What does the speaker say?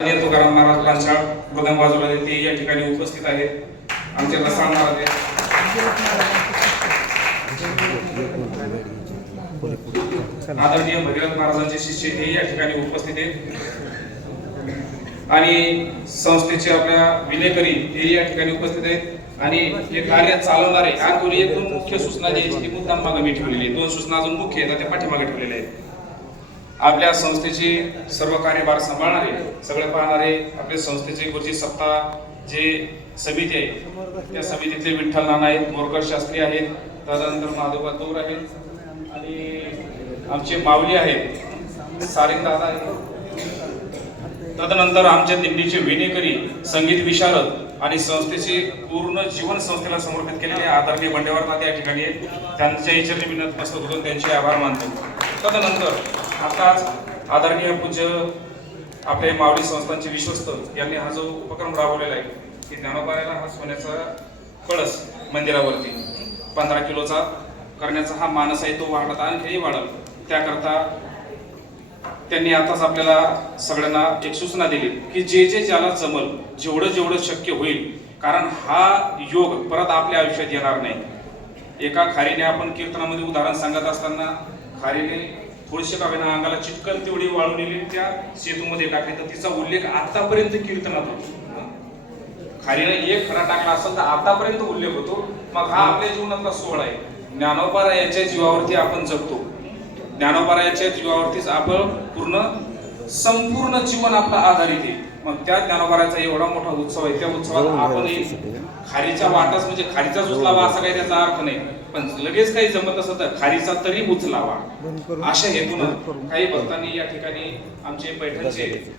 आदरणीय तुकाराम महाराज लांचाळ मृदंग बाजूला ते या ठिकाणी उपस्थित आहेत. आमचे रसाळ महाराज आहेत. आदरणीय भगीरथ महाराजांचे शिष्य हे या ठिकाणी उपस्थित आहेत. आणि संस्थेचे आपल्या विलेकरी हे या ठिकाणी उपस्थित आहेत. आणि हे कार्य चालवणारे या कोणी एक दोन मुख्य सूचना द्यायची ती मुद्दाम मागे मी ठेवलेली आहे दोन सूचना अजून मुख्य आहेत त्या पाठीमागे ठेवलेल्या आहेत. आपल्या संस्थेची सर्व कार्यभार सांभाळणारे सगळे पाहणारे आपल्या संस्थेचे गुरुजी सप्ताह जे समिती आहे त्या समितीतले विठ्ठल नाना आहेत मोरकर शास्त्री आहेत त्यानंतर माधोबा तोर आहेत आणि आमचे माऊली आहेत सारिक दादा आहेत. तदनंतर आमच्या दिंडीचे विनेकरी संगीत विशारद आणि संस्थेचे पूर्ण जीवन संस्थेला समर्पित केलेले आदरणीय बंडेवार ताते या ठिकाणी आहेत. त्यांच्या चरणी मी नतमस्तक होतो त्यांचे आभार मानतो. तदनंतर आताच आदरणीय पूज्य आपले मावळी संस्थांचे विश्वस्त यांनी हा जो उपक्रम राबवलेला आहे की ज्ञानोबाऱ्याला हा सोन्याचा कळस मंदिरावरती पंधरा किलोचा करण्याचा हा मानस आहे तो वाढत आणखीही वाढल. त्याकरता त्यांनी आताच आपल्याला सगळ्यांना एक सूचना दिली की जे जे ज्याला जमल जेवढं जेवढं शक्य होईल कारण हा योग परत आपल्या आयुष्यात येणार नाही. एका खारीने आपण कीर्तनामध्ये उदाहरण सांगत असताना खारीने थोडीशी का ना अंगाला चिटकन तेवढी वाळून नेली त्या सेतूमध्ये टाकली. तर तिचा उल्लेख आतापर्यंत कीर्तनात होतो. खारीने एक खरा टाकला असेल तर आतापर्यंत उल्लेख होतो. मग हा आपल्या जीवनातला सोहळा आहे. ज्ञानोपारा याच्या जीवावरती आपण जगतो. ज्ञानोबारायाच्या जीवावरतीच आपण पूर्ण संपूर्ण जीवन आपलं आधारित आहे. मग त्या ज्ञानोबाराचा एवढा मोठा उत्सव आहे. त्या उत्सवात आपण खारीच्या वाटाच म्हणजे खारीचाच उचलावा असा काही त्याचा अर्थ नाही. पण लगेच काही जमत असत तर खारीचा तरी उचलावा. अशा हेतून काही भक्तांनी या ठिकाणी आमचे पैठणचे